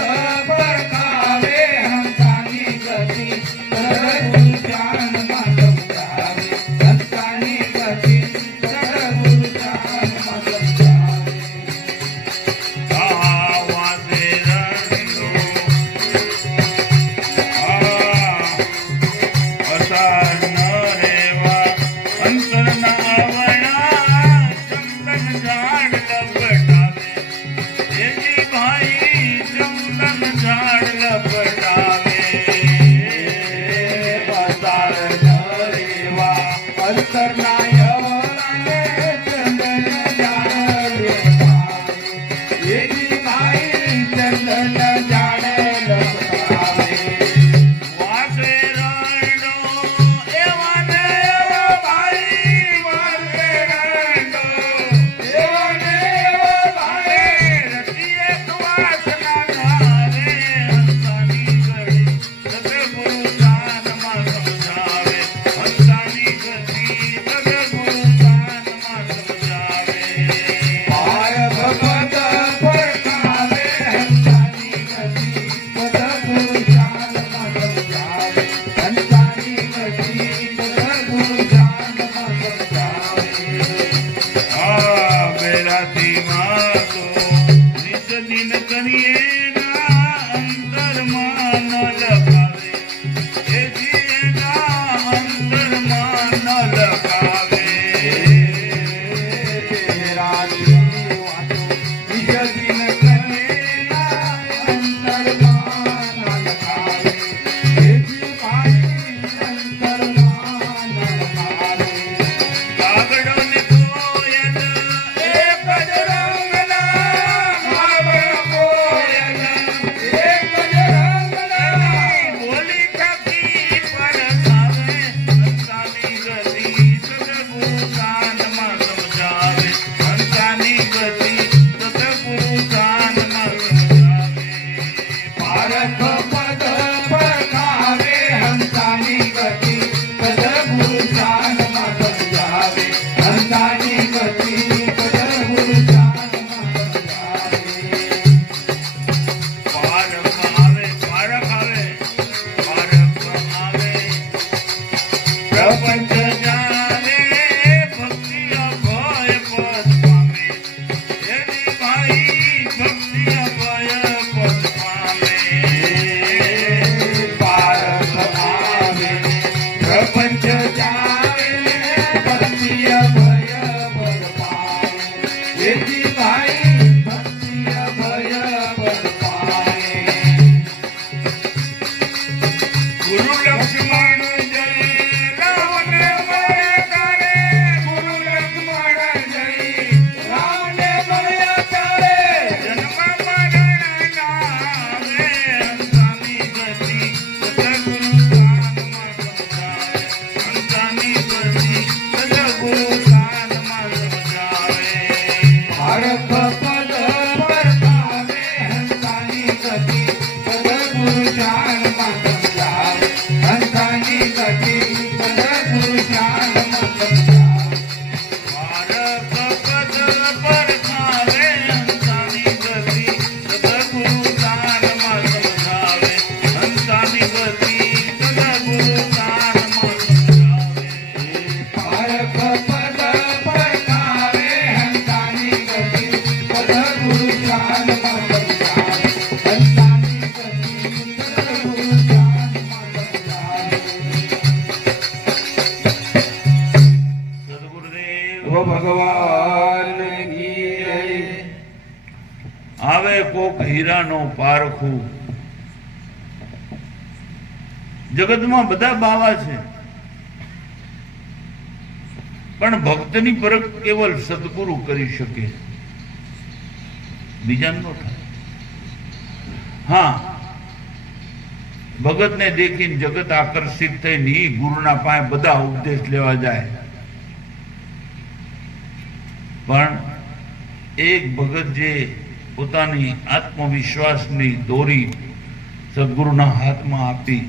પરખાવે હંસાની ગતિ સદગુરુ જાનમાં સમજાવે હંસાની ગતિ સદગુરુ જાનમાં સમજાવે આ વાસે રણનો અસાર ન રેવા અંતરના આવણા ચંદન ઝાડ લપટાવે એજી ભાઈ ચંદન ઝાડ લપટાવે પસાર નરેવા અંતરના યવરાને ચંદન જાળ લપટાવે એજી ભાઈ ચંદન જાળ લપટાવે વાસે રણનો એવા ને એવા ભાઈ વાસે રણનો એવો ને એવો ભાઈ રતિએ સુવાસના ધારે હંસાની ગળી સદગુરુ દાનમાં સમજાવે હંસાની ગતિ સદગુરુ દાનમાં સમજાવે પારખ પદ પરખાવે હંસાની ગતિ સદગુરુ જાનમાં સમજાવે હંસાની ગતિ સદગુરુ જાનમાં સમજાવે આ બેરાથી માતો નિજ દિન કરીએ ના અંતરમાં ન લખાવે એજી એના અંતરમાં ન લખાવે કાગડો ને કોયલ એક જ રંગના બોલી કાકી પર ખાવે હંસાની ગતિ સદગુરુ કાનમાં સમજાવે હંસાની ગતિ સદગુરુ કાનમાં સમજાવે પારખ પદ પરખાવે હંસાની ગતિ સદગુરુ જાનમાં સમજાવે હંસાની ગતિ સદગુરુ જાનમાં સમજાવે પારખ આવે પારખ આવે પારખ આવે પ્રપંચ જાણે ભક્તિ અભય પદ પામે એની ભાઈ ભક્તિ અભય પદ પામે પારખ આવે પ્રપંચ જાવે ભક્તિ અભય પદ પામે એથી ભાઈ ભક્તિ અભય પદ પામે ગુરુ લક્ષ્મણ જય રાવને મળે તારે ગુરુ લક્ષ્મણ જય રામને મળ્યા ત્યારે જન્મ મરણ નામે હંસાની ગતિ સદગુરુ કાનમાં સમજાવે હંસાની ગતિ સદગુરુ કાનમાં સમજાવે પારખ પદ પરખાવે હંસાની ગતિ સદગુરુ જાનમાં સમજાવે હંસાની ગતિ સદગુરુ જાનમાં સમજાવે પારખ પદ પર ખાવે હંસાની ગતિ સદગુરુ કાનમાં સમજાવે હંસાની ગતિ સદગુરુ કાનમાં સમજાવે પારખ પદ પરખાવે હંસાની આવે કોક હીરાનો પારખું. જગતમાં બધા બાવા છે, પણ ભક્તની પરખ કેવલ સદગુરુ કરી શકે, બીજા નો થાય. હા, ભગતને દેખીને જગત આકર્ષિત થઈ નહીં, ગુરુના પાસે બધા ઉપદેશ લેવા જાય. પણ એક ભગત જે પોતાની આત્મવિશ્વાસની દોરી સદગુરુના હાથમાં આપી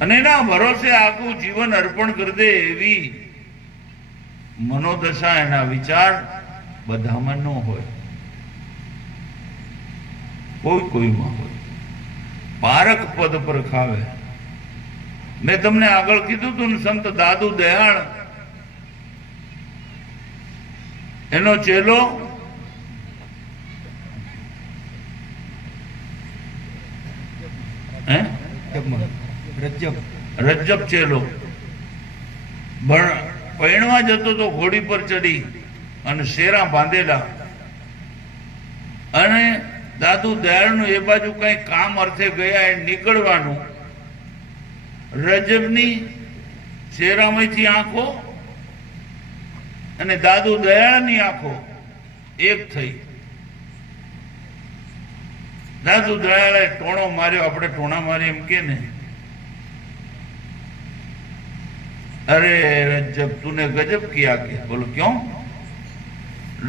અને એના ભરોસે આખું જીવન અર્પણ કરી દે, એવી મનોદશા, એના વિચાર બધામાં ન હોય, કોઈ કોઈમાં હોય. પારક પદ પર ખાવે. મેં તમને આગળ કીધું હતું ને, સંત દાદુ દયાળ એનો ચેલો રજ્જબ ચેલો પૈણવા જતો તો ઘોડી પર ચડી અને શેરા બાંધેલા, અને દાદુ દયાળનું એ બાજુ કઈ કામ અર્થે ગયા, એ નીકળવાનું. રજબની શેરામાંથી આંખો અને દાદુ દયાળની આંખો એક થઈ. દાદુ દયાળે ટોણો માર્યો, આપણે ટોણા મારી એમ કે ને, अरे रज्जब तूने गजब किया. क्या बोलो क्यों?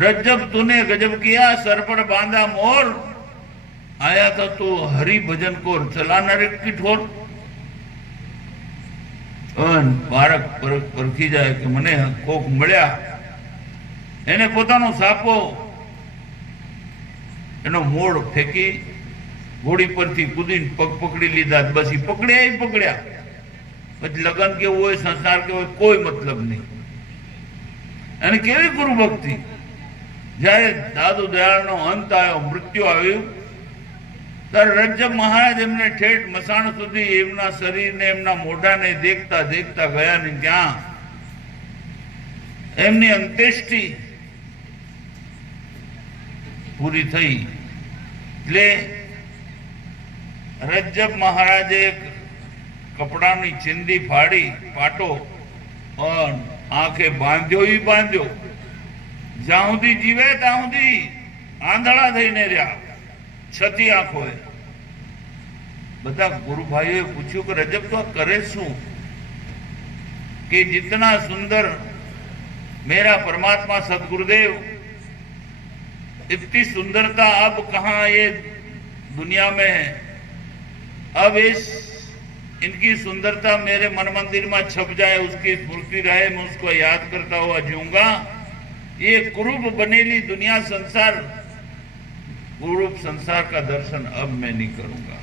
रज्जब तूने गजब किया, सर पर बांधा मोर, आया था तो हरि भजन को चलाना की ठोर. બાળક પરખી જાય કે મને કોક મળ્યા, એને પોતાનો સાપો એનો મોડ ફેંકી ઘોડી પરથી કૂદીને પગ પકડી લીધા. બસ ઈ પકડ્યા. પછી લગન કેવું હોય, સંસાર કેવો હોય, કોઈ મતલબ નહીં. અને કેવી ગુરુ ભક્તિ! જયારે દાદુ દયાળનો અંત આવ્યો, મૃત્યુ આવ્યું, ત્યારે રજ્જબ મહારાજ એમને ઠેઠ મસાણ સુધી એમના શરીરને, એમના મોઢાને દેખતા દેખતા ગયા ને ત્યાં એમની અંત્યેષ્ટિ પૂરી થઈ. એટલે રજ્જબ મહારાજે કપડાની ચિંદી ફાડી પાટો આંખે બાંધ્યો. જ્યાં સુધી જીવે ત્યાં સુધી આંધળા થઈને રહ્યા, છતી આંખોએ. બધા ગુરુભાઈઓએ પૂછ્યું કે રજબ તો કરે શું? કે जितना सुंदर मेरा परमात्मा सदगुरुदेव, इतनी सुंदरता अब कहाँ ये दुनिया में है. अब इस इनकी सुंदरता मेरे मन मंदिर में छप जाए, उसकी स्मृति रहे, मैं उसको याद करता हुआ जीऊंगा. ये कुरूप बनेली दुनिया संसार, कुरूप संसार का दर्शन अब मैं नहीं करूंगा.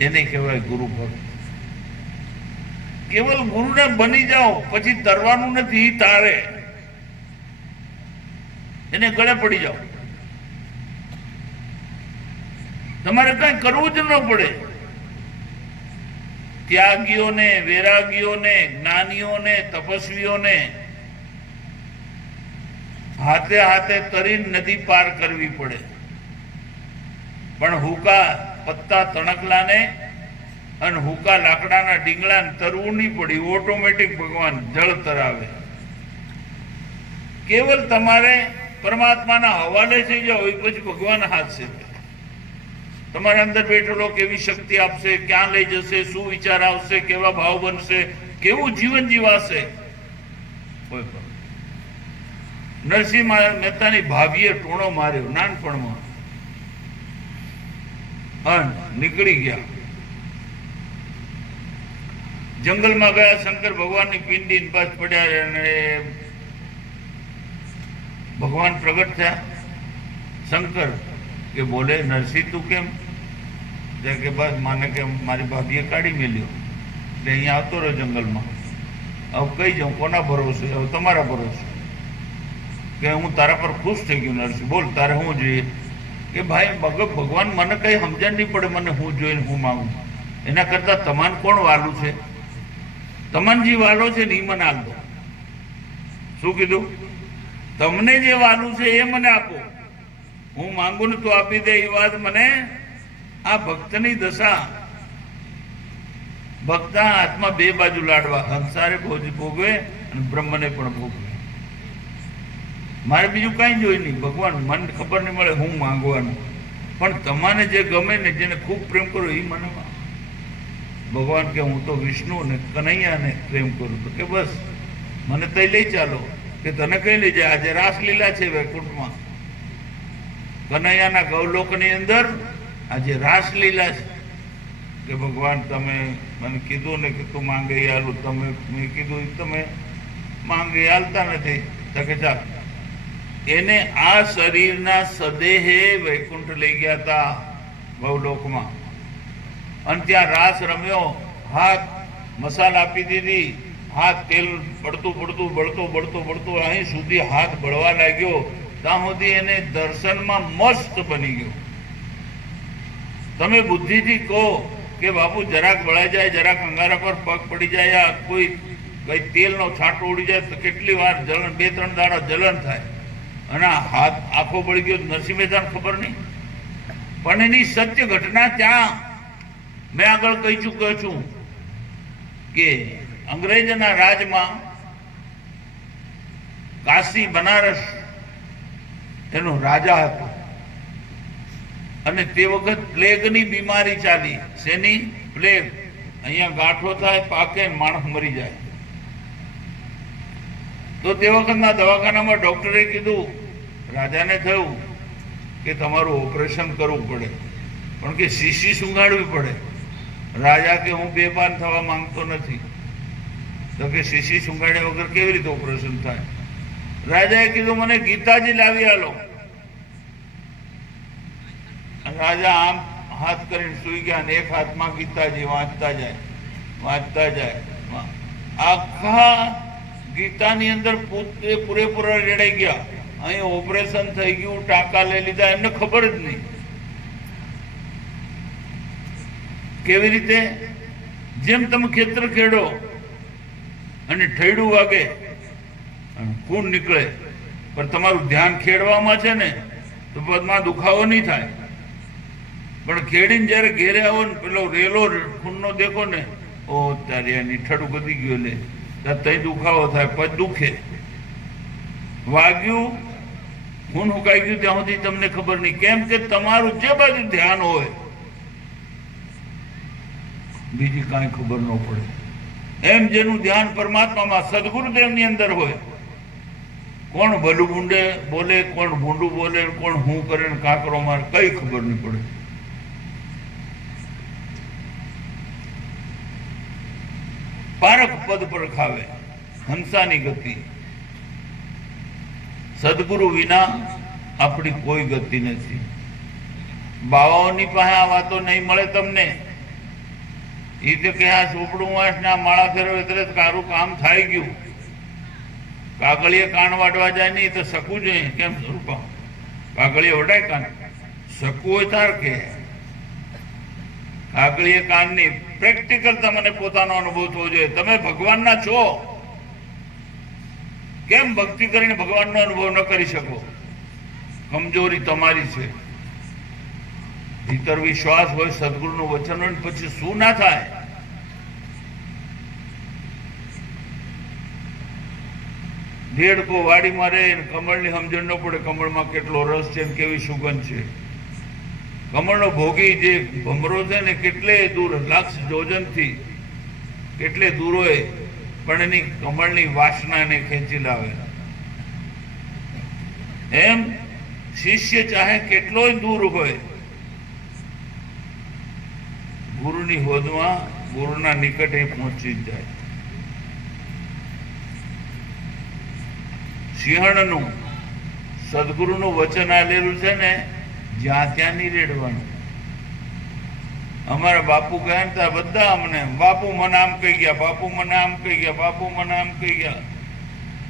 એને કહેવાય ગુરુ ભક્ત. કેવલ ગુરુને બની જાઓ, પછી તરવાનું નથી, તારે એને ગળે પડી જાઓ. તમારે કઈ કરવું જ ન પડે. ત્યાગીઓને, વૈરાગીઓને, જ્ઞાનીઓને, તપસ્વીઓને હાથે હાથે તરીને નદી પાર કરવી પડે, પણ હુકા પત્તા તણકલાને અને હુકા લાકડાના ડીંગલાને તરવું નહીં પડી. ઓટોમેટિક ભગવાન જળ તરાવે. કેવલ તમારે પરમાત્માના હવાલે થઈ જાઓ, એ પછી ભગવાન હાથ છે. તમારા અંદર બેઠેલો કેવી શક્તિ આપશે, ક્યાં લઈ જશે, શું વિચાર આવશે, કેવા ભાવ બનશે, કેવું જીવન જીવાશે. નરસિંહ મહેતાની ભાભીએ ટોણો માર્યો નાનપણમાં, નીકળી ગયા. જંગલમાં ગયા, શંકર ભગવાનની પિંડી બસ પડ્યા અને ભગવાન પ્રગટ થયા. શંકર કે બોલે, નરસિંહ તું કેમ? કે બસ માને કે મારી ભાભીએ કાઢી મેલ્યો એટલે અહીંયા આવતો રહ્યો જંગલમાં. હવે કઈ જાઉં, કોના ભરોસે? હવે તમારા ભરોસે. કે હું તારા પર ખુશ થઈ ગયો. નરસિંહ બોલ, તારે શું જોઈએ? કે ભાઈ ભગવાન મને કઈ સમજણ નહીં પડે, મને હું જોઈને હું માંગુ. એના કરતા તમાન કોણ વાલું છે? તમન જે વાલો છે ને એ મને આલ દો. શું કીધું? તમને જે વાલું છે એ મને આપો, હું માંગુ ને તો આપી દે. એ વાત મને આ ભક્તની દશા. ભક્તા હાથમાં બે બાજુ લાડવા, સંસારે ભોગવે અને બ્રહ્મને પણ ભોગવે. મારે બીજું કઈ જોઈ નહીં. ભગવાન મને ખબર નહીં મળે હું માંગવાનું, પણ તમારે જે ગમે ને જેને ખૂબ પ્રેમ કરો એ મને. ભગવાન કે હું તો વિષ્ણુ ને કનૈયાને પ્રેમ કરું. તો કે બસ મને તઈ લઈ ચાલો. કે તને કઈ લઈ જાય? આજે રાસલીલા છે વૈકુંઠમાં, કનૈયાના ગૌલોકની અંદર આજે રાસલીલા છે. કે ભગવાન તમે મને કીધું ને કે તું માંગે આલું, તમે મેં કીધું તમે માંગે આલતા નથી. તો કે ચાલ. એને આ શરીરના સદેહે વૈકુંઠ લઈ ગયા હતા ગૌલોકમાં, અને ત્યાં રાસ રમ્યો. હાથ મસાલા આપી દીધી, હાથ તેલ બળતું બળતું બળતું બળતું બળતું અહીં સુધી હાથ બળવા લાગ્યો. ત્યાં સુધી એને દર્શનમાં મસ્ત બની ગયો. તમે બુદ્ધિથી કહો કે બાપુ જરાક બળાઈ જાય, જરાક અંગારા પર પગ પડી જાય, યા કોઈ કઈ તેલનો છાંટો ઉડી જાય તો કેટલી વાર જલન, 2-3 દાડા જલન થાય. અને હાથ આખો બળી ગયો નરસિંહ મહેતાને ખબર નહીં. પણ એની સત્ય ઘટના ત્યાં મેં આગળ કહી ચૂક્યો છું કે અંગ્રેજના રાજમાં કાશી બનારસ એનો રાજા હતો, અને તે વખત પ્લેગની બીમારી ચાલી. શેની પ્લેગ? અહીંયા ગાંઠો થાય, પાકે, માણસ મરી જાય. તો તે વખતના દવાખાનામાં ડોક્ટરે કીધું, રાજાને થયું કે તમારું ઓપરેશન કરવું પડે, પણ કે શીશી સુંઘાડવી પડે. રાજા કે હું બેભાન થવા માંગતો નથી. તો કે શીશી સુંઘાડ્યા વગર કેવી રીતે ઓપરેશન થાય? રાજાએ કીધું મને ગીતાજી લાવી આલો. રાજા આમ હાથ કરીને સુઈ ગયા, અને એક હાથમાં ગીતાજી વાંચતા જાય વાંચતા જાય. આખા ગીતાની અંદર પૂરેપૂરા રેડાઈ ગયા. અહીં ઓપરેશન થઈ ગયું, ટાંકા લઈ લીધા, એમને ખબર જ નહીં. કેવી રીતે? જેમ તમે ખેતર ખેડો અને ઠેડું વાગે ખૂન નીકળે, પણ તમારું ધ્યાન ખેડવામાં છે ને તો પદમાં દુખાવો નહીં થાય. પણ ખેડીને જયારે ઘેરે આવો ને પેલો રેલો ખૂનનો દેખો ને, ઓ તારી એની ઠડું ગદી ગયો લે, તઈ દુખાવો થાય, પદ દુખે. વાગ્યું, ખૂન હુકાઈ ગયું ત્યાં સુધી તમને ખબર નહીં. કેમ કે તમારું જે બાજુ ધ્યાન હોય બીજી કાંઈ ખબર ન પડે. એમ જેનું ધ્યાન પરમાત્મામાં સદગુરુદેવની અંદર હોય, કોણ ભલું ભૂંડે બોલે, કોણ ભૂંડું બોલે, કોણ હું કરે ને કાંકરો મારે, કઈ ખબર નહીં પડે. પારક પદ પર ખાવે, હંસાની ગતિ. સદગુરુ વિના આપણી કોઈ ગતિ નથી. બાવાઓની પાસે આ વાતો નહીં મળે તમને. એ તો કે આ ચોપડું વાંચ ને આ માળા ફેરવે એટલે તારું કામ થઈ ગયું. કાગળીએ કાન વાડવા જાય નહીં તો શકવું જોઈએ. કેમ સ્વરૂપા કાગળીએ વડાય કાન? શકવું હોય તાર કે કાગળીએ કાન નહીં. પ્રેક્ટિકલ તમને પોતાનો અનુભવ થવો જોઈએ. તમે ભગવાનના છો, કેમ ભક્તિ કરીને ભગવાનનો અનુભવ ન કરી શકો? કમજોરી તમારી છે. ભીતર વિશ્વાસ હોય, સદગુરુનું વચન હોય, પછી શું ના થાય? દેડકો વાડીમાં રહે, કમળની સમજણ ન પડે કમળમાં કેટલો રસ છે, કેવી સુગંધ છે. કમળનો ભોગી જે ભમરો છે ને, કેટલે દૂર, લાખ યોજનથી કેટલે દૂર હોય, પણ એની કમળની વાસના એને ખેંચી લાવે. એમ શિષ્ય ચાહે કેટલોય દૂર હોય, ગુરુની હોદમાં, ગુરુના નિકટે પહોંચી જાય. સિંહણનું સદગુરુનું વચન આલેલું છે ને, જ્યાં ત્યાં નહીં રેડવાનું. અમારા બાપુ ગયા ને ત્યાં બધા અમને બાપુ મને આમ કહી ગયા, બાપુ મને આમ કહી ગયા, બાપુ મને આમ કહી ગયા.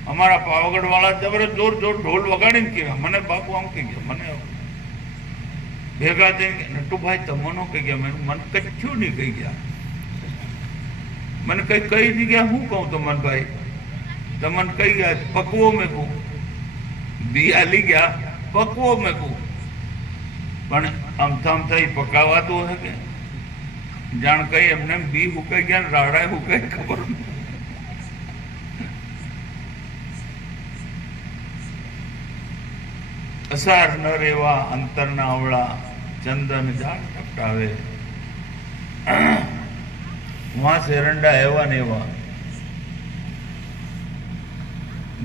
અમારા પાવાગઢ વાળા જબરજસ્ત જોર જોર ઢોલ વગાડીને કહ્યા, મને બાપુ આમ કહી ગયા. મને ભેગા થઈને નટુભાઈ તમનો કહી ગયા, મને કચ્છું નહીં કહી ગયા. મને કઈ નહીં ગયા. હું કહું તમન ભાઈ, તમને કઈ ગયા પકવો મેં કહું. બી હાલી ગયા, પકવો મેકું, પણ આમથામ થઈ પકાવાતું હે કે જાણ કઈ એમને બી હુકાઈ ગયા, રાડા હુકાઈ ખબર નહીં. અસાર ન રેવા અંતરના અવળા, ચંદન ઝાડ ટપટાવે. વહાં સેરંડા એવા ને એવા.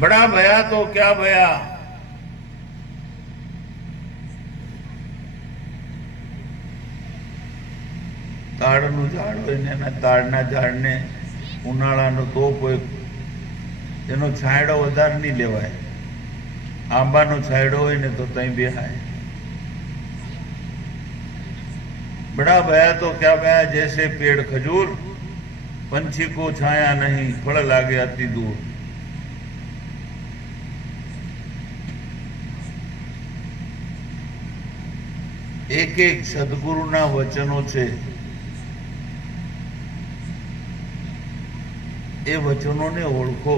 બડા ભયા તો ક્યાં ભયા, તાડનું ઝાડ હોય ને એના તાડના ઝાડને ઉનાળાનો તો કોઈ એનો છાંયડો વધારે નહીં લેવાય. આંબાનો છાંયડો હોય ને તો ત્યાં બેહાય. बड़ा भया तो क्या भया, जैसे पेड़ खजूर, पंछी को छाया नहीं, फल लागे अति दूर. एक एक સદગુરુના વચનો છે, એ વચનોને ઓળખો.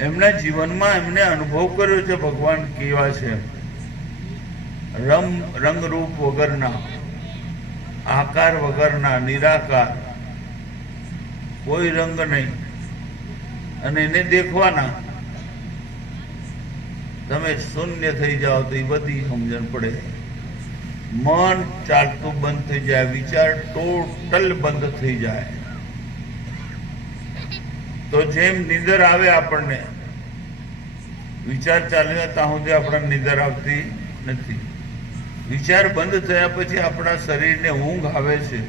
એમના જીવનમાં એમને અનુભવ કર્યો છે ભગવાન કેવા છે. રંગરૂપ વગરના, આકાર વગરના, નિરાકાર, કોઈ રંગ નહીં, અને એને દેખવાના. તમે શૂન્ય થઈ જાઓ તો એ બધી સમજણ પડે. મન ચાલતું બંધ થઈ જાય, વિચાર ટોટલ બંધ થઈ જાય. તો જેમ નિંદર આવે આપણને, વિચાર ચાલ્યા ત્યાં સુધી આપણને નિંદર આવતી નથી. વિચાર બંધ થયા પછી આપણા શરીરને ઊંઘ આવે છે.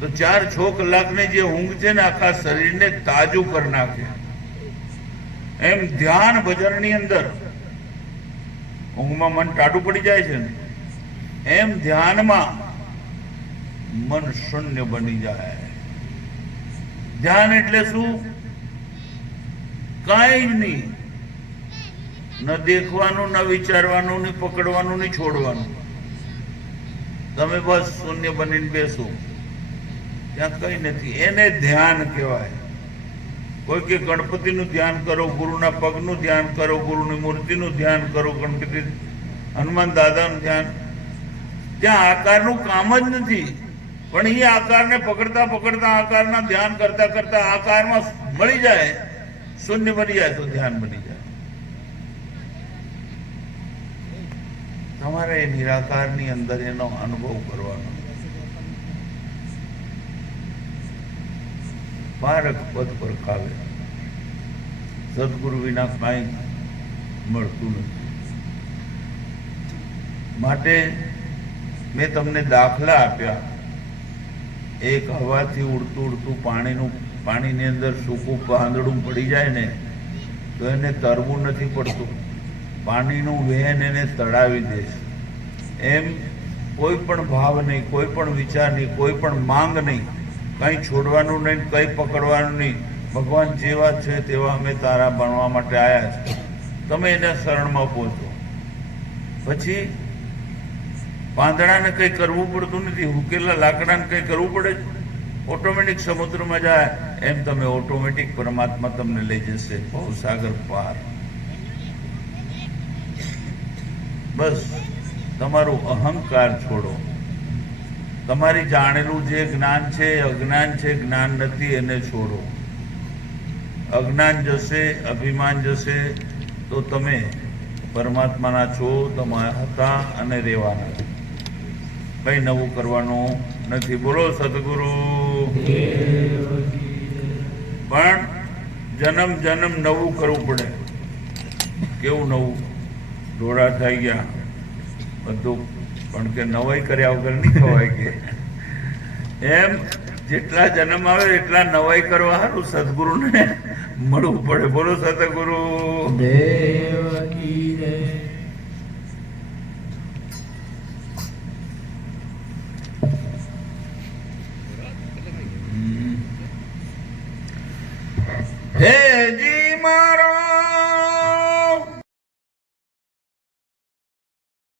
તો 4-6 કલાકની જે ઊંઘ છે ને, આખા શરીરને તાજું કરી નાખે. એમ ધ્યાન ભજનની અંદર ઊંઘમાં મન ટાઢું પડી જાય છે ને, એમ ધ્યાનમાં મન શૂન્ય બની જાય. ધ્યાન એટલે શું? કાંઈ જ નહીં. ન દેખવાનું, ન વિચારવાનું, ન પકડવાનું, ન છોડવાનું. તમે બસ શૂન્ય બનીને બેસો, ત્યાં કઈ નથી. એને ધ્યાન કહેવાય. કોઈ કે ગણપતિનું ધ્યાન કરો, ગુરુના પગનું ધ્યાન કરો, ગુરુની મૂર્તિનું ધ્યાન કરો, ગણપતિ હનુમાન દાદાનું ધ્યાન. ત્યાં આકારનું કામ જ નથી, પણ એ આકારને પકડતા પકડતા, આકારના ધ્યાન કરતા કરતા આકારમાં મળી જાય, શૂન્ય બની જાય તો ધ્યાન બની જાય. તમારે એ નિરાકારની અંદર એનો અનુભવ કરવાનો. પારક પદ પર ખાવે, સદગુરુ વિના કાંઈ મળતું નથી. માટે મેં તમને દાખલા આપ્યા. એક હવાથી ઉડતું ઉડતું પાણીની અંદર સૂકું પાંદડું પડી જાય ને, તો એને તરવું નથી પડતું. પાણીનું વહેન એને તડાવી દે છે. એમ કોઈ પણ ભાવ નહીં, કોઈ પણ વિચાર નહીં, કોઈ પણ માંગ નહીં, કંઈ છોડવાનું નહીં, કંઈ પકડવાનું નહીં. ભગવાન જેવા છે તેવા અમે તારા બનવા માટે આવ્યા છે. તમે એના શરણમાં પહોંચો. પછી પાંદડાને કંઈ કરવું પડતું નથી, હુકેલા લાકડાને કંઈ કરવું પડે, ઓટોમેટિક સમુદ્રમાં જાય. એમ તમે ઓટોમેટિક પરમાત્મા તમને લઈ જશે ભવસાગર પાર. બસ તમારું અહંકાર છોડો. તમારી જાણેલું જે જ્ઞાન છે, અજ્ઞાન છે, જ્ઞાન નથી, એને છોડો. અજ્ઞાન જશે, અભિમાન જશે, તો તમે પરમાત્માના છો, તમારા હતા અને રહેવાના. કઈ નવું કરવાનું નથી. બોલો સદગુરુ. પણ જન્મ જન્મ નવું કરવું પડે. કેવું નવું? ડોળા થઈ ગયા બધું, પણ કે નવાઈ કર્યા વગર નહીં ખવાય કે. એમ જેટલા જન્મ આવે એટલા નવાઈ કરવા સારું સદગુરુને મળવું પડે. બોલો સદગુરુ. દેવ કી જય.